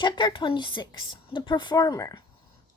Chapter 26 The Performer.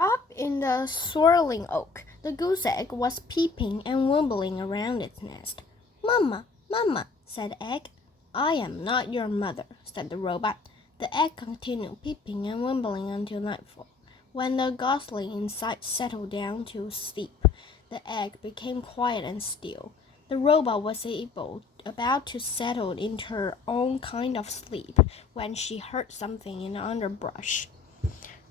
Up in the swirling oak, the goose egg was peeping and wobbling around its nest. "Mamma, Mamma," said Egg. "I am not your mother," said the robot. The egg continued peeping and wobbling until nightfall. When the gosling inside settled down to sleep, the egg became quiet and still. The robot was about to settle into her own kind of sleep when she heard something in the underbrush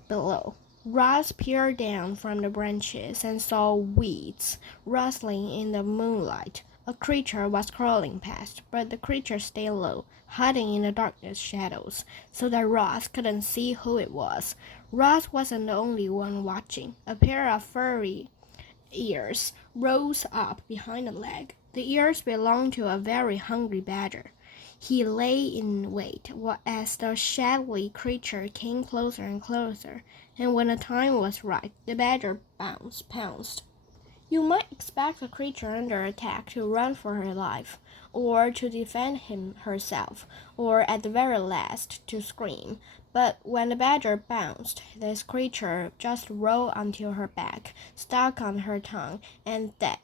below. Roz peered down from the branches and saw weeds rustling in the moonlight. A creature was crawling past, but the creature stayed low, hiding in the darkness shadows, so that Roz couldn't see who it was. Roz wasn't the only one watching. A pair of furry ears rose up behind the leg. The ears belonged to a very hungry badger. He lay in wait as the shadowy creature came closer and closer, and when the time was right, the badger pounced. You might expect the creature under attack to run for her life, or to defend herself, or at the very last to scream. But when the badger bounced, this creature just rolled onto her back, stuck on her tongue, and dead.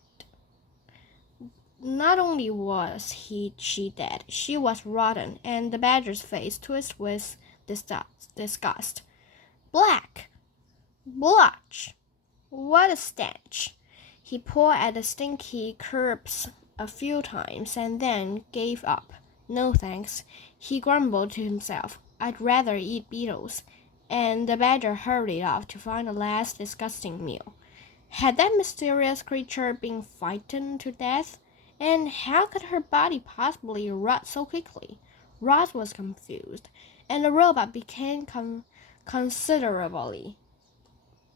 Not only was she dead, she was rotten, and the badger's face twisted with disgust. Black! Blotch! What a stench! He pulled at the stinky corpse a few times and then gave up. No thanks, he grumbled to himself. I'd rather eat beetles. And the badger hurried off to find the last disgusting meal. Had that mysterious creature been frightened to death? And how could her body possibly rot so quickly? Roz was confused, and the robot became considerably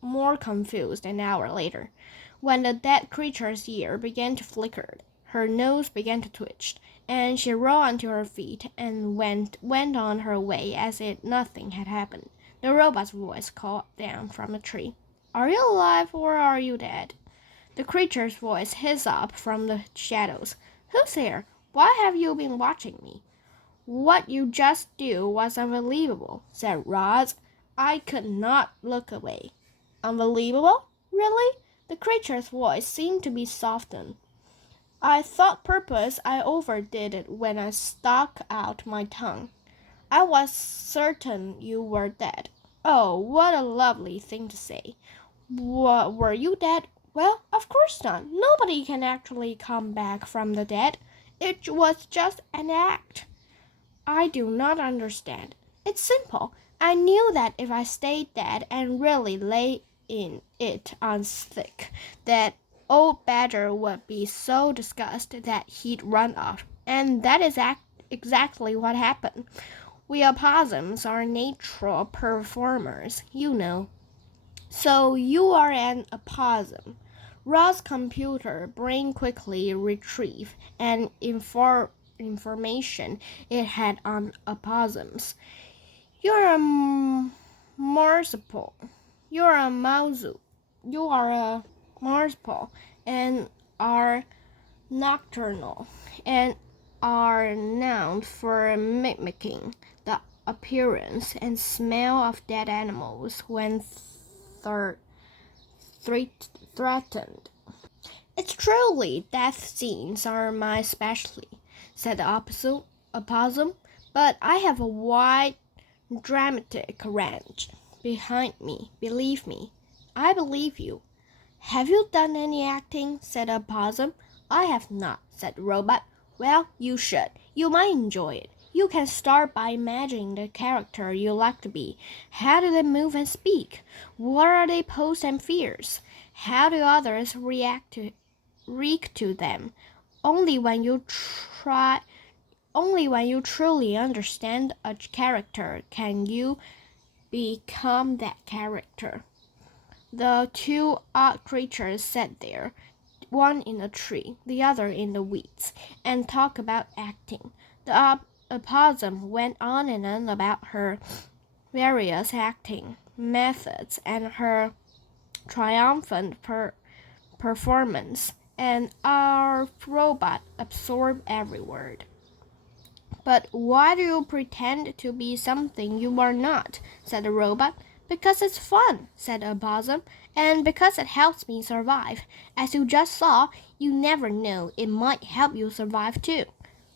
more confused an hour later, when the dead creature's ear began to flicker, her nose began to twitch, and she rolled onto her feet and went on her way as if nothing had happened. The robot's voice called down from a tree. "Are you alive or are you dead?" The creature's voice hissed up from the shadows. "Who's there? Why have you been watching me?" "What you just did was unbelievable," said Roz. I could not look away. "Unbelievable? Really?" The creature's voice seemed to be softened. "I thought purpose I overdid it when I stuck out my tongue. I was certain you were dead." "Oh, what a lovely thing to say. Were you dead?" "Well, of course not. Nobody can actually come back from the dead. It was just an act." "I do not understand." "It's simple. I knew that if I stayed dead and really lay in it on thick, that old badger would be so disgusted that he'd run off. And that is exactly what happened. We opossums are natural performers, you know." "So you are an opossum." Roz's computer brain quickly retrieved an information it had on opossums. "You're a marsupial. You're a mousu. You are a marsupial and are nocturnal and are renowned for mimicking the appearance and smell of dead animals when threatened." "It's truly death scenes are my specialty," said the opossum, "but I have a wide dramatic range behind me, believe me." "I believe you." "Have you done any acting?" said the opossum. "I have not," said the robot. "Well, you should. You might enjoy it. You can start by imagining the character you like to be. How do they move and speak? What are their pose and fears? How do others react to them? Only when you truly understand a character can you become that character." The two odd creatures sat there, one in a tree, the other in the weeds, and talked about acting. The opossum went on and on about her various acting methods and her triumphant performance, and our robot absorbed every word. But why do you pretend to be something you are not? Said the robot. Because it's fun, said a possum, and because it helps me survive. As you just saw, you never know, it might help you survive too.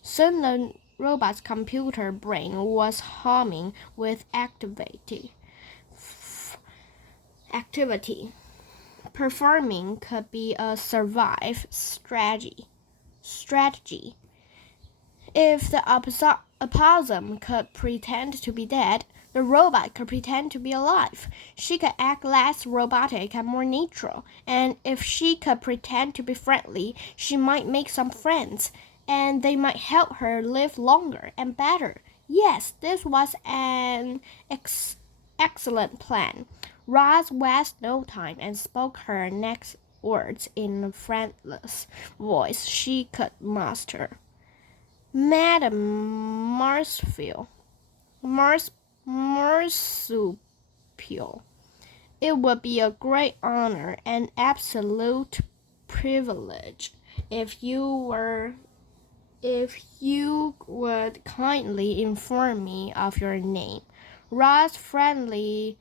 Soon the robot's computer brain was humming with activity. Performing could be a survive strategy. If the opossum could pretend to be dead, the robot could pretend to be alive. She could act less robotic and more natural. And if she could pretend to be friendly, she might make some friends, and they might help her live longer and better. Yes, this was an excellent plan. Roz wasted no time and spoke her next words in a friendless voice she could master. Madam Marsupial, it would be a great honor and absolute privilege if you would kindly inform me of your name. Rod's friendly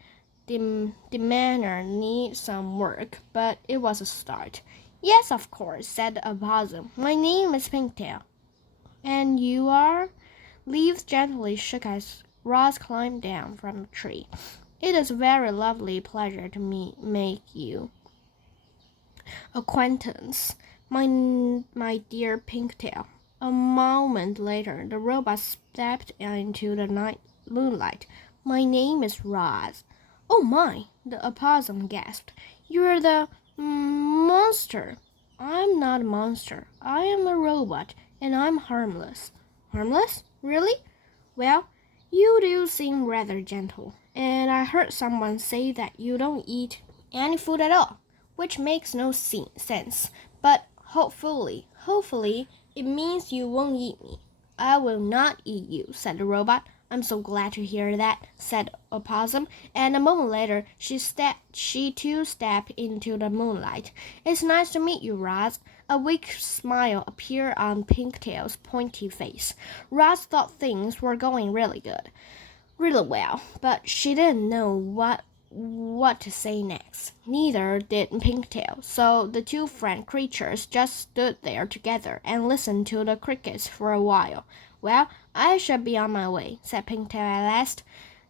demeanor needs some work, but it was a start. Yes, of course, said the opossum. My name is Pinktail. And you are? Leaves gently shook as Ross climbed down from the tree. It is a very lovely pleasure to make you acquaintance, my dear Pinktail. A moment later, the robot stepped into the night moonlight. My name is Roz. Oh my, the opossum gasped. You're the monster. I'm not a monster. I am a robot, and I'm harmless. Harmless? Really? Well, you do seem rather gentle, and I heard someone say that you don't eat any food at all, which makes no sense. But hopefully, it means you won't eat me. I will not eat you, said the robot. I'm so glad to hear that, said Opossum, and a moment later she too stepped into the moonlight. It's nice to meet you, Roz. A weak smile appeared on Pinktail's pointy face. Roz thought things were going really well, but she didn't know what to say next. Neither did Pinktail, so the two friend creatures just stood there together and listened to the crickets for a while. Well, I shall be on my way, said Pinktail at last.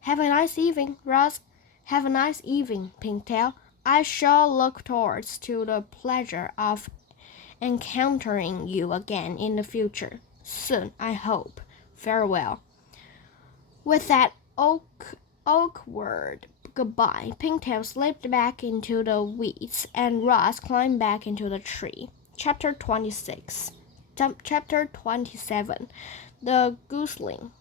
Have a nice evening, Roz. Have a nice evening, Pinktail. I shall look towards to the pleasure of encountering you again in the future. Soon, I hope. Farewell. With that awkward goodbye, Pinktail slipped back into the weeds, and Roz climbed back into the tree. Chapter 26. Chapter 27. The Gosling.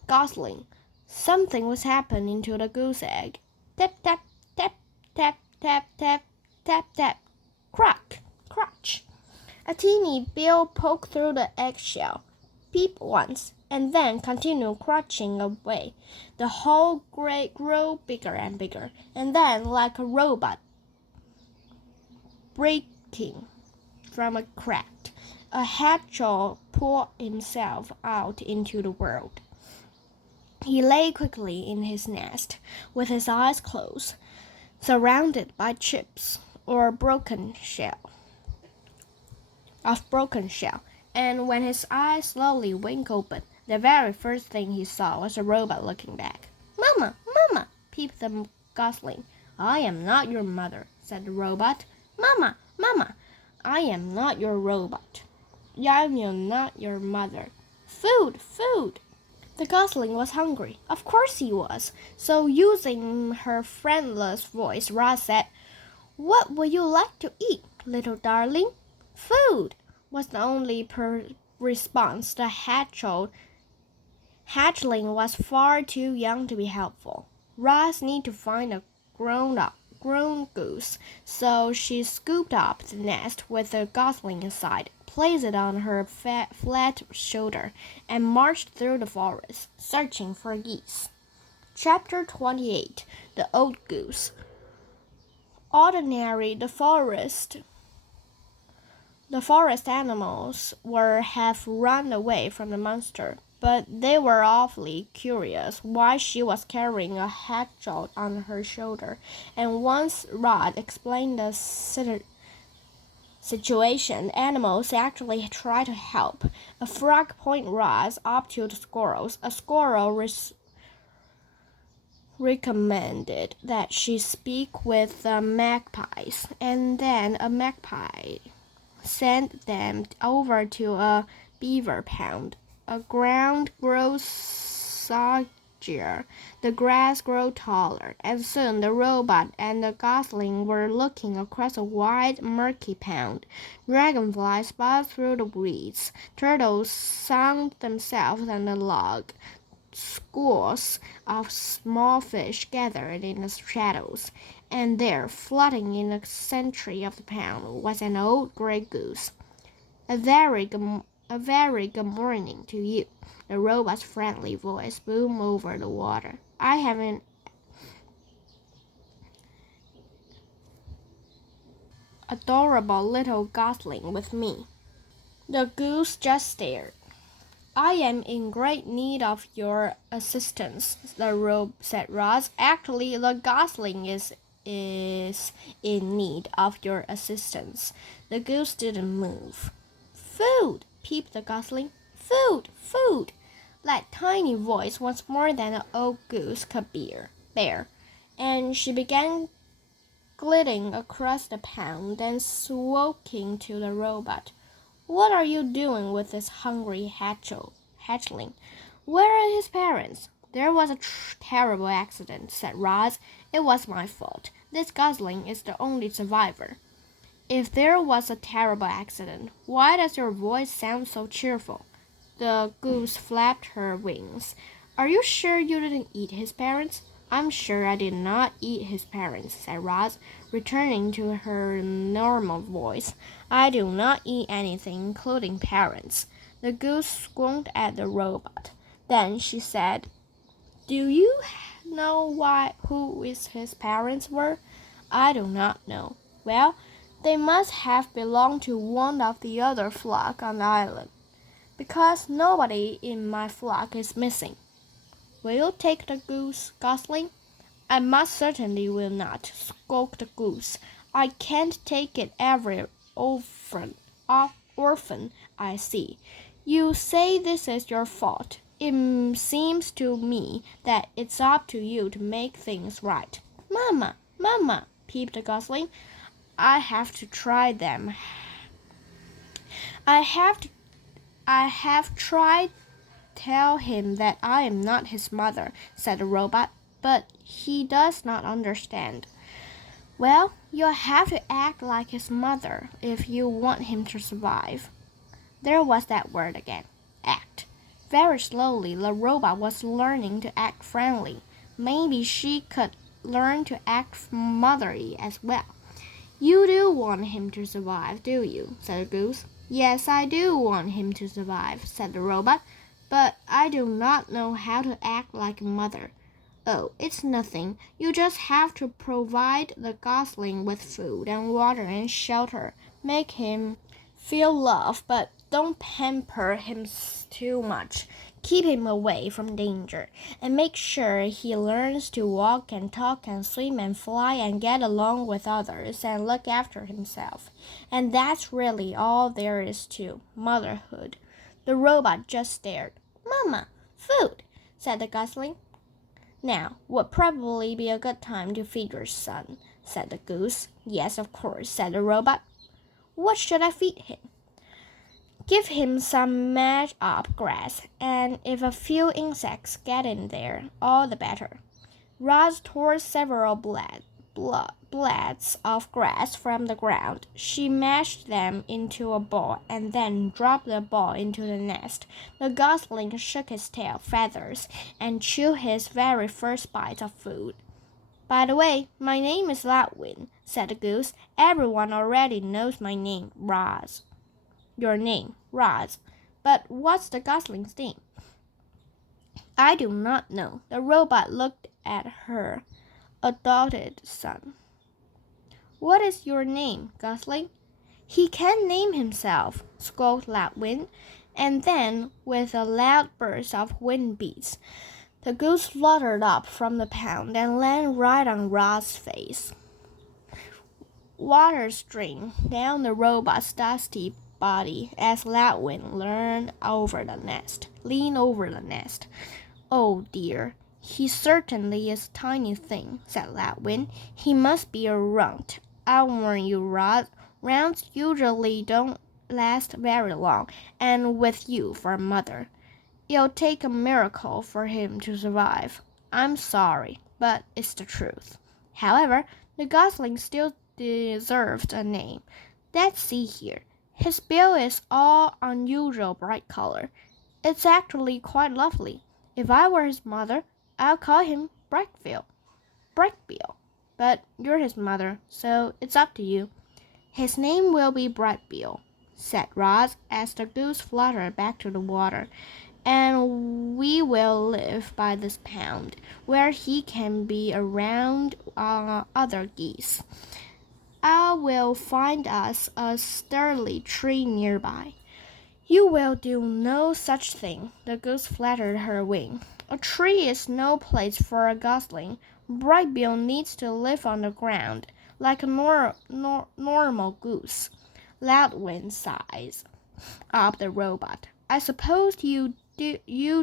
Something was happening to the goose egg. Tap, tap, tap, tap, tap, tap, tap, tap. Crack, crunch. A teeny bill poked through the eggshell. Peep once, and then continued crunching away. The hole grew bigger and bigger, and then, like a robot breaking from a crack, a hatchel pulled himself out into the world. He lay quickly in his nest, with his eyes closed, surrounded by chips or broken shell. And when his eyes slowly winked open, the very first thing he saw was a robot looking back. Mama, Mama, peeped the gosling. I am not your mother, said the robot. Mama, Mama, I am not your robot. I am not your mother. Food, food. The gosling was hungry. Of course he was. So using her friendless voice, Roz said, What would you like to eat, little darling? Food, was the only response. The hatchling was far too young to be helpful. Roz needed to find a grown goose, so she scooped up the nest with the gosling inside, placed it on her flat shoulder, and marched through the forest, searching for geese. Chapter 28. The Old Goose. Ordinarily, the forest animals were half run away from the monster, but they were awfully curious why she was carrying a hatchet on her shoulder, and once Rod explained the situation, animals actually tried to help. A frog pointed rods up to the squirrels. A squirrel recommended that she speak with the magpies, and then a magpie sent them over to a beaver pond. A ground grows soggier, the grass grew taller, and soon the robot and the gosling were looking across a wide, murky pond. Dragonflies buzzed through the weeds. Turtles sunned themselves on the log. Schools of small fish gathered in the shadows, and there, floating in the center of the pond, was an old gray goose. A very good morning to you. The robot's friendly voice boomed over the water. I have an adorable little gosling with me. The goose just stared. I am in great need of your assistance, said Roz. Actually, the gosling is in need of your assistance. The goose didn't move. Food, peeped the gosling. Food, food. That tiny voice was more than an old goose could bear, and she began gliding across the pond, then swooping to the robot. What are you doing with this hungry hatchling? Where are his parents? There was a terrible accident, said Roz. It was my fault. This gosling is the only survivor. If there was a terrible accident, why does your voice sound so cheerful? The goose flapped her wings. Are you sure you didn't eat his parents? I'm sure I did not eat his parents, said Roz, returning to her normal voice. I do not eat anything, including parents. The goose squawked at the robot. Then she said, Do you know who his parents were? I do not know. Well, they must have belonged to one of the other flock on the island, because nobody in my flock is missing. Will you take the gosling? I most certainly will not, squawked the goose. I can't take it every orphan I see. You say this is your fault. It seems to me that it's up to you to make things right. Mama, Mama, peeped the gosling. I have to try them. I have tried tell him that I am not his mother, said the robot, but he does not understand. Well, you'll have to act like his mother if you want him to survive. There was that word again, act. Very slowly, the robot was learning to act friendly. Maybe she could learn to act motherly as well. You do want him to survive, do you? Said the goose. Yes, I do want him to survive, said the robot, but I do not know how to act like a mother. Oh, it's nothing. You just have to provide the gosling with food and water and shelter. Make him feel love, but don't pamper him too much. Keep him away from danger, and make sure he learns to walk and talk and swim and fly and get along with others and look after himself. And that's really all there is to motherhood. The robot just stared. Mama, food, said the gosling. Now would probably be a good time to feed your son, said the goose. Yes, of course, said the robot. What should I feed him? Give him some mashed up grass, and if a few insects get in there, all the better. Roz tore several blades of grass from the ground. She mashed them into a ball and then dropped the ball into the nest. The gosling shook his tail feathers and chewed his very first bite of food. By the way, my name is Loudwing, said the goose. Everyone already knows my name, Roz. Your name, Roz. But what's the gosling's name? I do not know. The robot looked at her adopted son. What is your name, gosling? He can't name himself, squawked Loudwing. And then, with a loud burst of wind beats, the goose fluttered up from the pond and landed right on Rod's face. Water streamed down the robot's dusty body as Loudwind leaned over the nest. Oh dear, he certainly is a tiny thing, said Loudwind. He must be a runt. I'll warn you, Rod. Rounds usually don't last very long, and with you for a mother, it'll take a miracle for him to survive. I'm sorry, but it's the truth. However, the gosling still deserves a name. Let's see here. His bill is all unusual bright color. It's actually quite lovely. If I were his mother, I'd call him Brightbill. But you're his mother, so it's up to you. His name will be Brightbill, said Roz as the goose fluttered back to the water. And we will live by this pond, where he can be around other geese. I will find us a sturdy tree nearby. You will do no such thing, the goose flattered her wing. A tree is no place for a gosling. Brightbill needs to live on the ground, like a normal goose. Loudwind sighs up the robot. I suppose you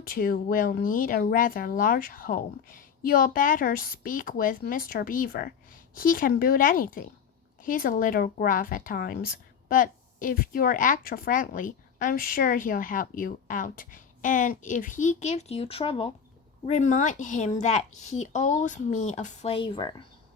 two will need a rather large home. You'll better speak with Mr. Beaver. He can build anything. He's a little gruff at times, but if you're extra friendly, I'm sure he'll help you out. And if he gives you trouble, remind him that he owes me a favor.